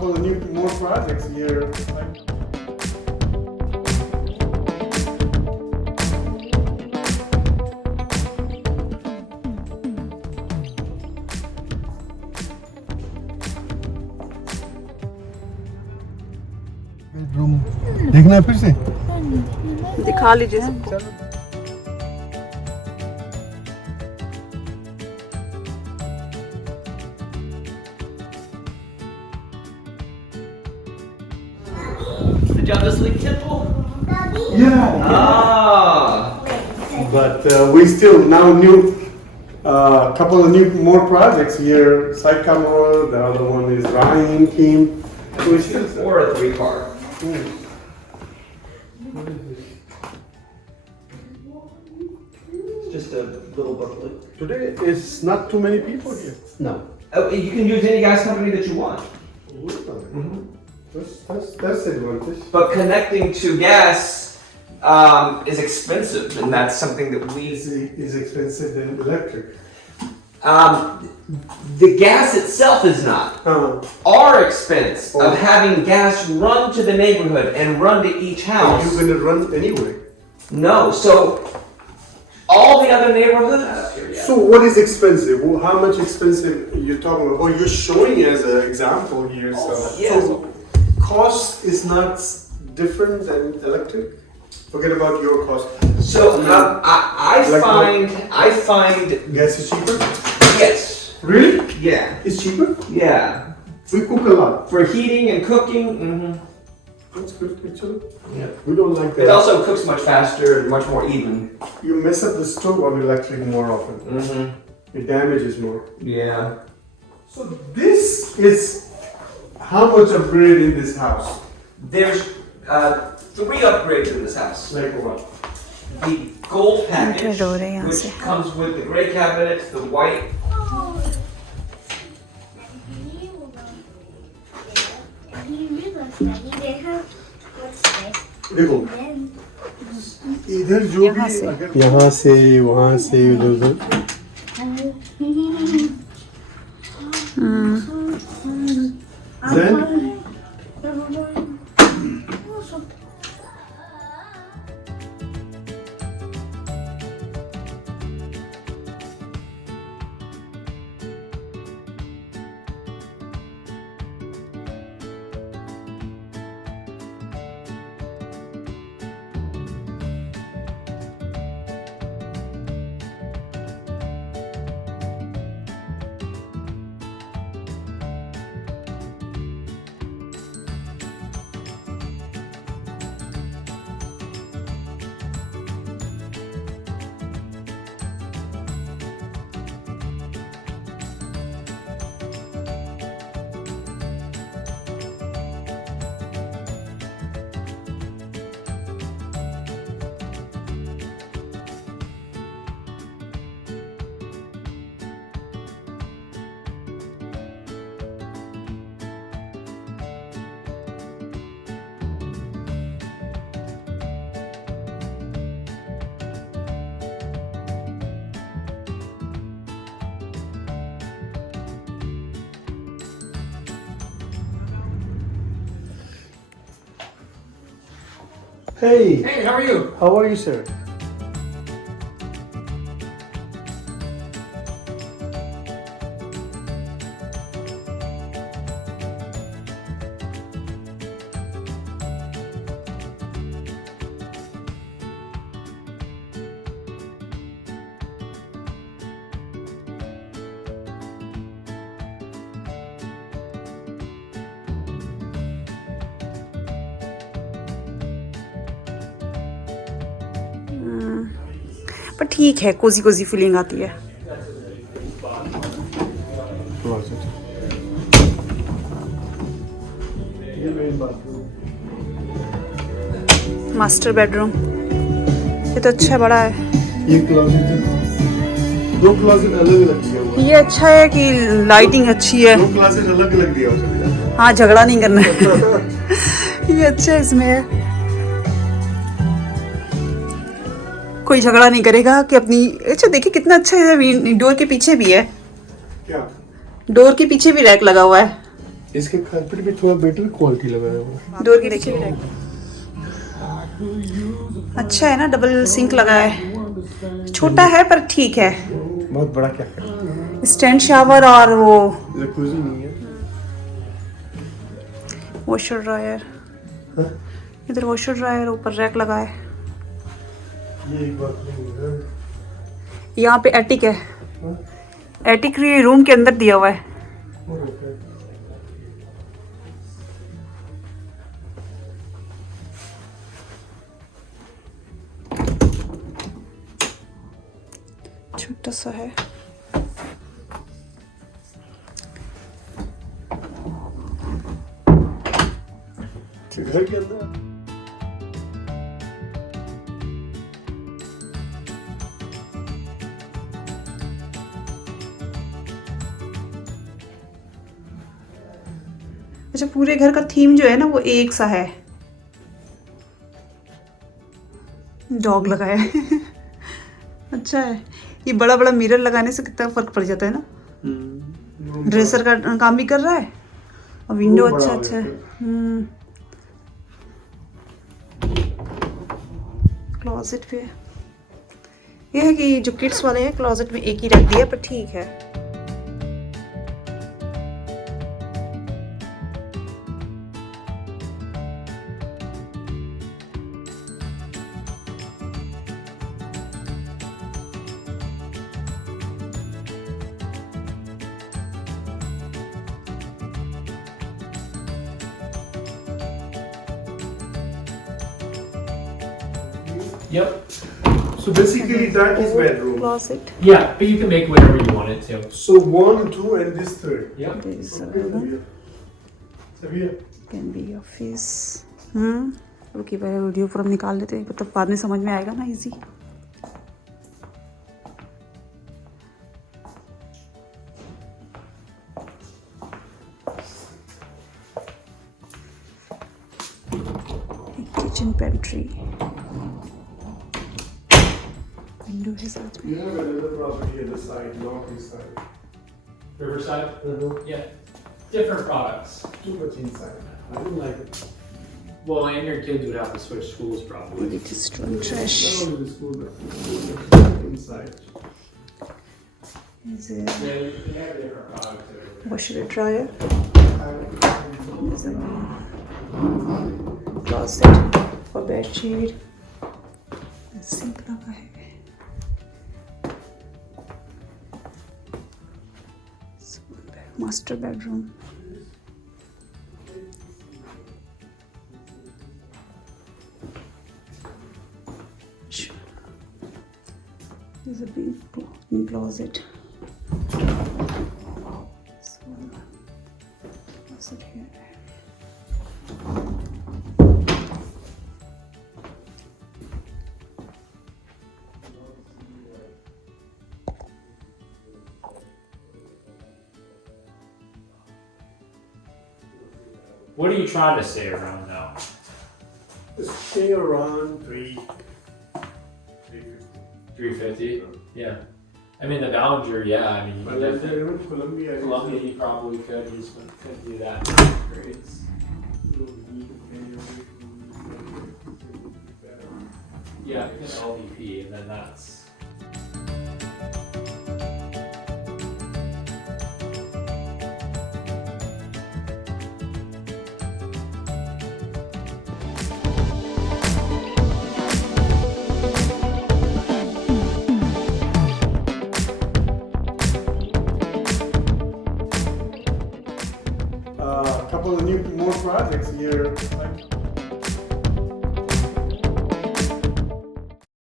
couple of more projects here. Bedroom देखना है फिर से दिखा लीजिए सबको। Did y'all just leave Temple? Yeah. Ah. But we still now new couple of more projects here. Salacoa, the other one is Hain team. So we still 4 or 3 car. It's just a little booklet. Today is not too many people here. No. Oh, you can use any gas company that you want. That's the advantage. But connecting to gas is expensive, and that's something that we. Is expensive than electric. The gas itself is not. Our expense of having gas run to the neighborhood and run to each house. You're gonna run anyway. No, so all the other neighborhoods. So what is expensive? How much expensive you're talking about? Oh, you're showing as an example here. Yes. So cost is not different than electric. Forget about your cost. So I find Gas is cheaper. yes, Really? yeah, It's cheaper. yeah, We cook a lot. for heating and cooking. That's good actually. Yeah. We don't like that. It also cooks much faster and much more even. You mess up the stove on electric more often. It damages more. Yeah. So this is how much upgrade in this house? There's 3 upgrades in this house. Like what? The gold package, Enter door है यहाँ which से। comes with the gray cabinet, the white. देखो इधर जो यहाँ भी से। अगर यहाँ से वहाँ से उधर then Hey, Hey, how are you? how are you, sir? पर ठीक है, कोजी कोजी फीलिंग आती है। Closet. ये मेन बाथरूम। मास्टर बेडरूम ये तो अच्छा है, बड़ा है। ये क्लोजेट है। 2 क्लोजेट अलग अलग दिया हुआ है। ये अच्छा है कि लाइटिंग अच्छी है। 2 क्लोजेट अलग अलग दिया हुआ है। हाँ, झगड़ा नहीं करना है। ये अच्छा है, इसमें है। कोई झगड़ा नहीं करेगा कि अपनी। अच्छा देखिए कितना अच्छा है, डोर के पीछे भी है। क्या? डोर के पीछे भी रैक लगा हुआ है। इसके कारपेट भी थोड़ा बेटर क्वालिटी लगाया हुआ है। डोर की देखिए भी अच्छा है ना, डबल सिंक लगा है, छोटा है पर ठीक है। बहुत बड़ा क्या है, स्टैंड शावर और वो जकूजी नहीं है। वॉशर ड्रायर, हाँ? इधर वॉशर ड्रायर, ऊपर रैक लगा है। ये एक बात नहीं है। यहाँ पे एटिक है, हाँ? एटिक रूम के अंदर दिया हुआ है। ओके। छोटा सा है। घर के अंदर अच्छा, पूरे घर का थीम जो है ना वो एक सा है। डॉग लगाया है अच्छा है। ये बड़ा बड़ा मिरर लगाने से कितना फर्क पड़ जाता है ना। ड्रेसर का काम भी कर रहा है और विंडो अच्छा अच्छा है। क्लोजेट भी है। ये है कि जो किड्स वाले हैं क्लोजेट में एक ही रख दिया, पर ठीक है। Yep. So basically that is bedroom. Closet. Yeah, but you can make whatever you want it to. So 1, 2 and this third. Yep. This is Sabir. can be office. रुकी पहले वीडियो पूरा निकाल लेते हैं, मतलब बाद में समझ में आएगा ना इजी। किचन पेंट्री, विंडो है साथ में। You have another property at the side, northeast side. Riverside? Uh-huh. Yeah. Different products. Too much inside. I don't like it. Well, and your kids would have to switch schools probably. Destroy trash. Not only the school, but inside. Is a Yeah, you can have different products everywhere. washer dryer. Is a closet for bed sheet. Sink लगा है। Master bedroom. There's a big closet. So, closet here. What are you trying to stay around now? Stay around 350. 350? Yeah. I mean, the Ballinger, yeah. I mean, you But can then definitely. even Columbia, Columbia, you probably could. You just couldn't do that. Grades. Yeah, it's LVP, and then that's. Couple of more projects here. Like